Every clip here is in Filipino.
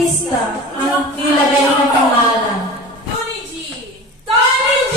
artista ang nilagay ng pangalan? Tony G! Tony G!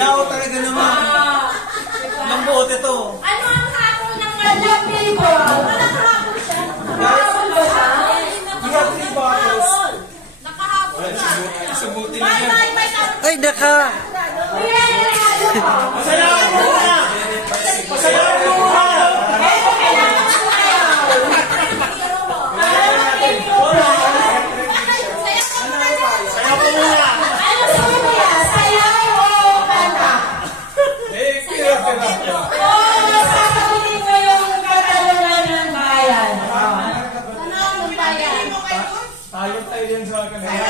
Lao talaga naman. Ilang buot ito. Ano ang hapon ng Madlang People? Walang hapon siya. Nakahapon ba siya? We have 3 bottles. Nakahapon ka. Subutin na yan. Ay, naka! Pasalamat mo na! Pasalamat mo na! Sayaw ko muna! Ano sa muna? Sayaw o kanta? Sasagutin ko yung katanungan ng bayan. Tanong ng bayan. Talo tayo din sa kanila.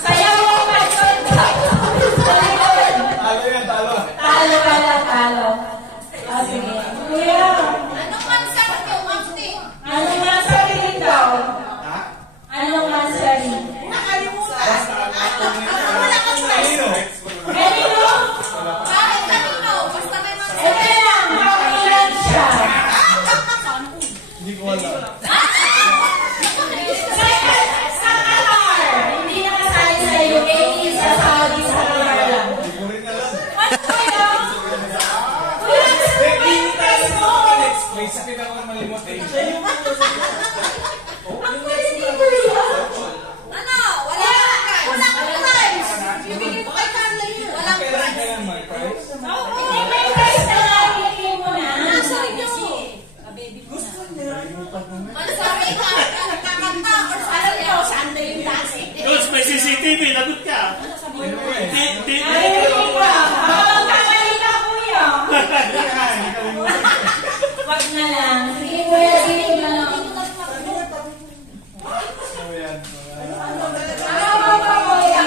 Sayaw o kanta? Talo yan, talo. Talo ka lang, talo. Sige. Kuya, Anong answer nyo, Masti? anong masarin daw? Anong masarin? Nakalimutan. Kanino? Kanino? Bakit kanino? Basta may mga Ito lang, makilan siya. Hindi ko alam. Sa Qatar, hindi nakasali sa UAE, sa Saudi, sa Qatar lang. Hindi ko rin alam. Ano ba yun? Kuya, Eh, hindi tayo sa next place. Sakit ako ng malimot eh. ang galing ni Kuya. Ano? Wala ka. Wala ka prize. Bibigyan mo kay Carla yun. Walang Kailan prize. kaya my price? Hindi may price na lang, hindi mo na. Nasa inyo. Masabi ka, nagkakanta or alam nyo, saan na yung dati? Coach, may CCTV, lagot ka. Ay, hindi ka. Kamali ka, Kuya. Wag na lang. Sige, Kuya, sige na lang. Ano ba, Kuya?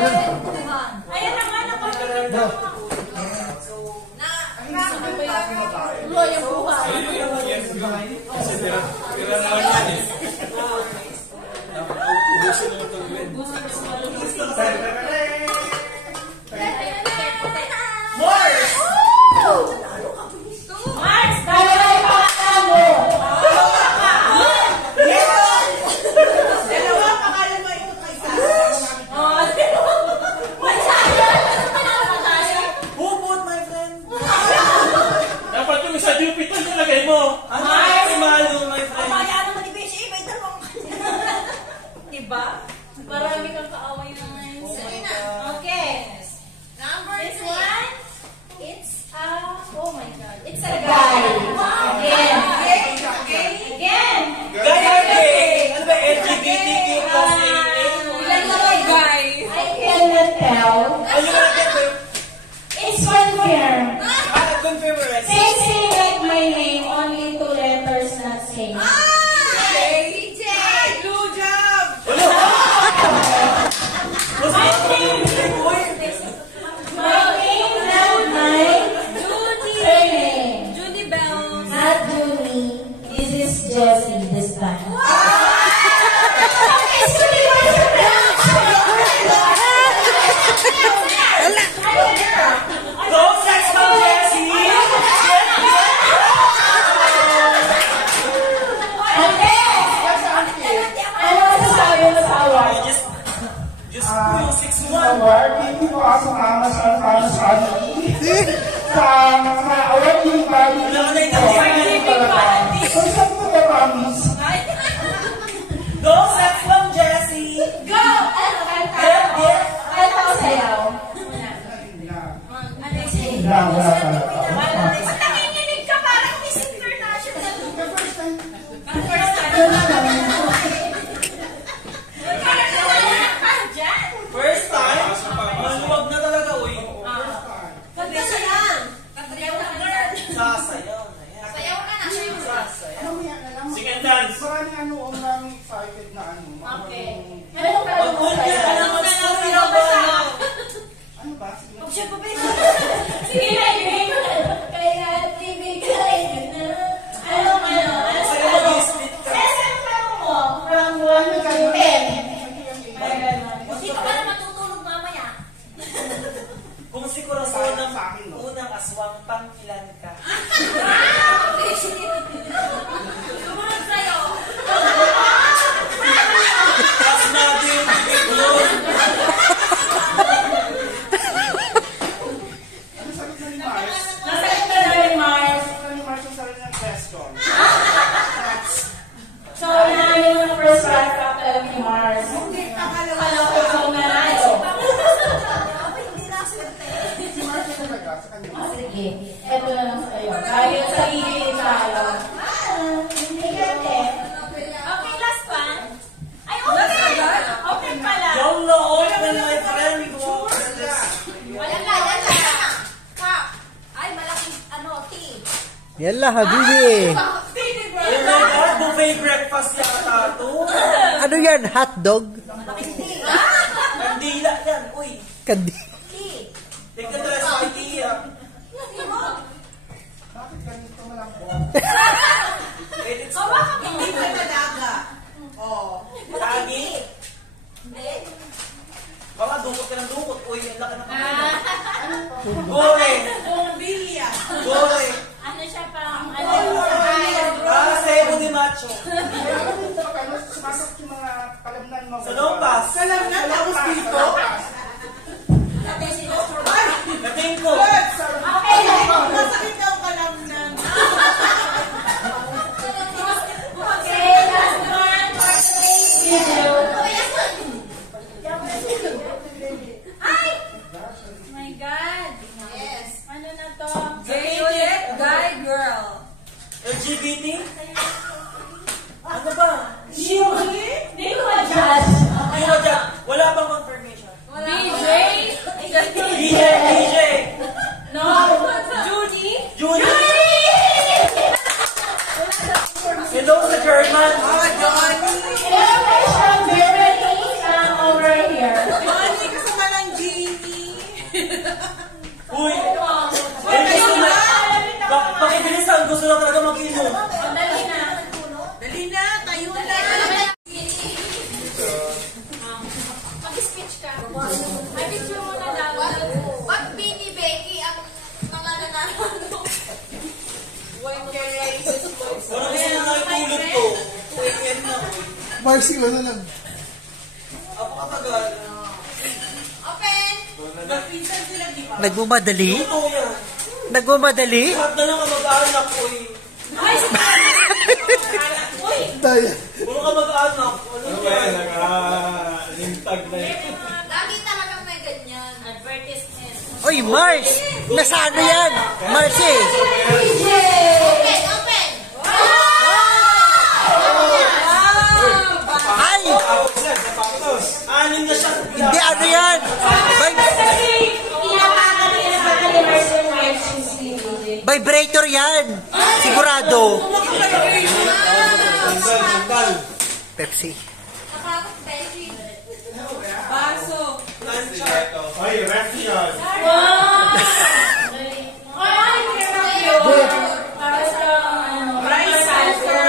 Ayan na nga, napapagod ako. Lo, yung buhay. Kasi tira na lang yan eh. Ubusin naman ito Glenn. Mars, dalawa yung pangalan mo. Dalawa, pangalan mo ito kay Sara. Oh, Bubot, my friend! Dapat yung sa Jupiter nilagay mo. Ano? Ay, malo, my friend! Mamaya naman ni Beshi, may dalawang diba? Marami kang kaaway na ngayon. Sige na. Okay. Number This 3. one, it's a sa mga awarding body so saan mo ba promise? Go, sex from Jessie! Go! Ano, kanta? Kanta o sayaw? Wala talaga. Ba't nanginginig ka parang Miss International? First time. First time. First time? Maluwag na talaga, uy. Kanta siya lang. Sayaw ka na. Sasayaw na yan. Sayaw ka na. Sasayaw. Alam mo yan, alam mo. Sing and dance. Maraming ang maraming excited na Okay. Ano ka lang mo Pag-ulit ka sayaw? naman sa pinabala. Ano ba? Sige. Siya pa ba yun? Sige na, ibigay mo na. Kaya ibigay mo na. Ano? Sa'yo mag-i-split ka. Saan mo? From 1 to 10. Hindi ka pa na matutulog mamaya. Kung si Corazon ng unang aswang, pang-ilan ka? Sumunod sa'yo. Tapos natin yung bibig yun. Ano sagot na ni Mars? Nasaan ka na rin, Mars? Ano ni Mars ang sarili ng question? So, nanalo mo ng first round capital ni Mars. Alam ko ikaw nanalo. Hindi na swerte. Si Mars na talaga sa kanya. Sige, eto na lang sa'yo. Kahit sa gigilin sa alam. Hindi gante. Okay, last one. Ay, open! Open pala. Yung na-open, my friend. Yan na. Kap. Ay, malaking T. Yalla, habibi. Oh my God, buffet breakfast yata ito. Ano yan? Hotdog? Kandila yan, uy. Kandi. Tignan na sa IKEA. Bakit ganito mo lang po? Edits Oh, ko. baka hindi ka nalaga. Lagi. Hindi. Baka dukot ka ng dukot. Uy, ang laki ng kamay. Gore. Gore. Ano siya parang, Sebo ni Macho. Alam mo ito, ano, sumasok yung mga kalamnan mo. Sa Lompas. Kalamnan tapos dito? Nating ko. okay lang. Masakit daw kalamnan. Okay, last one for today's video. Ay! My God. Yes. Ano na to? Guy, girl. LGBT? Ano ba? Hindi ko ma-judge. Hindi mo dyan. Wala bang confirmation? DJ? DJ. No. Judy? Julie. Hello sa German. Hello, from Germany. Come over here. Johnny, kasama ng Jamie. Uy. Pakibilisan. Gusto na talaga mag-inom. Dali na. Dali na, tayo na. Mag-speech ka. Ay, picture mo na lang. Ba't Bini Becky ang mga nanalo? When you're ready to smoke. Ano gusto na nakitulog to? Weekend na. Marcy, ano lang? Ako katagal. Open! Nagmamadali? Luto yan. Nagmamadali? Lahat na lang ang mag-anak, uy. Daya. Puro ka mag-anak. Ano yan? Nintag na yun. Lagi talagang may ganyan. Advertisement. Oy, Mars! Nasa ano yan? Marcy! Open! Open! Ay! Anim na siya. Hindi, ano yan? Vibrator yan! Sigurado! Pepsi. Nakakot, Becky. Ay, ref yan. Para sa rice salsa.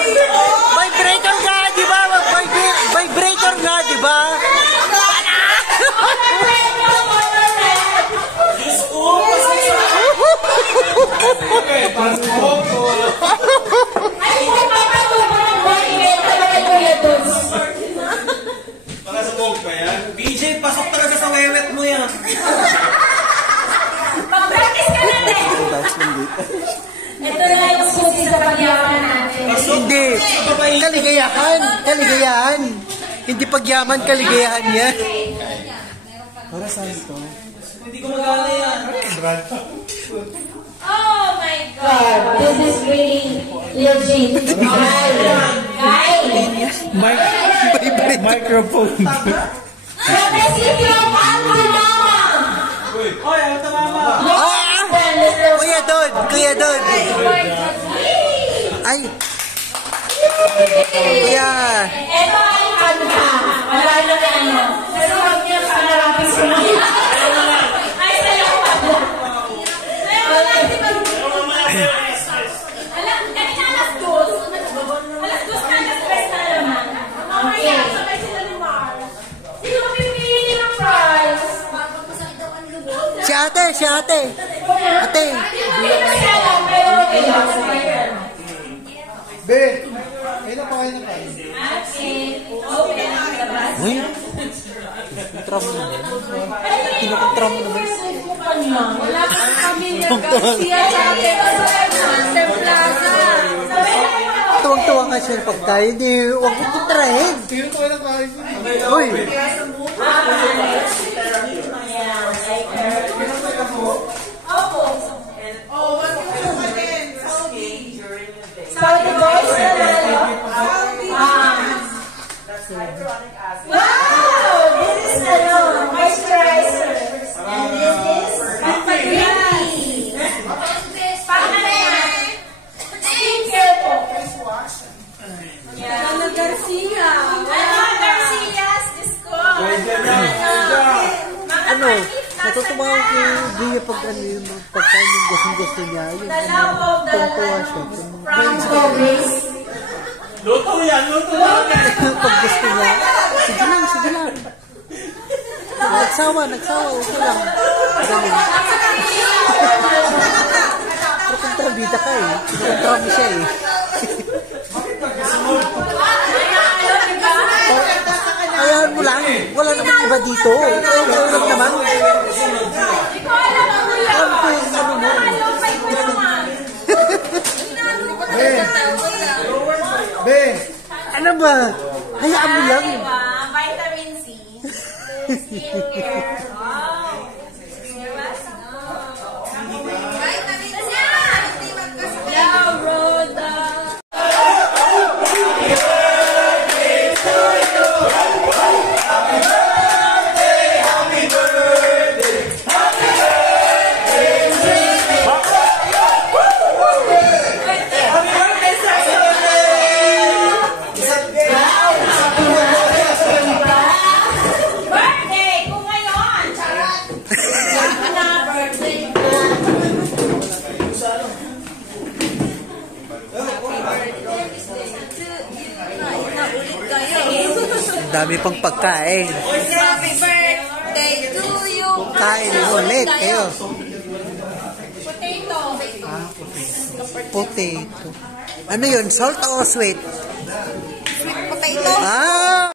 Vibrator nga, di ba? Vibrator nga, di ba? Diyos ko, pasensya. Okay, pasok ko. Ay, kung papatulong mo, hindi talaga yung kaligayahan. Kaligayahan. Hindi pagyaman, kaligayahan yan. Para saan ito? Hindi ko magana yan. Oh my God! This is really legit. Guys! Microphone. Representative Alcalama! Oy, ano tamama? Kuya Dod! Kuya Dod! Ay! Kuya! Ito ay kanta. Wala na ano. Pero huwag niya panarapin sa mga. Ay, sa'yo ko pa. Wala, di ba? Alam, kanina alas 2. Alas 2 na alas 3 na naman. Okay, sabay sila ni Mar. Sino ka pipili ng prize? Si ate! Si ate! Ate! Hindi ko kasi alam, pero okay lang. Be, kailan pa kayo ng kain? Okay lang. Uy! Tram mo naman. Tinakotram mo naman. Wala kang pamilya Garcia sa Center Plaza. Tuwang-tuwa ka siya ng pagkain. Hindi, huwag mo titrahin. Kailan pa kayo ng kain? Uy! So the boys wow! This is moisturizer. And this is beauty. Paano na yan? Skincare po. Ana Garcia. Ano, Garcias? Diyos ko. Ano? Natutuwa ko kay Gia pag ano yung pagkain yung gustong-gusto niya. Yun, tuwang-tuwa siya. Strawberries. Luto yan, luto yan. Pag gusto niya, sige lang, sige lang. Nagsawa, okay lang. Ganun. Pero kontrabida ka eh. Kontra mo siya eh. Ayahan mo lang. Wala naman iba dito. Ayaw lang naman. Alam ko yung ano mo. Be, Ano ba? Hayaan mo lang. Vitamin C. Skincare. Wow. Yeah, Roda. Birthday ko ngayon. Charot. Na birthday ko. Naulit kayo. Ang dami pang pagkain. Happy birthday to you. Kain ulit kayo. Potato. Potato. Ano yun? Salt o sweet? Potato. Ah!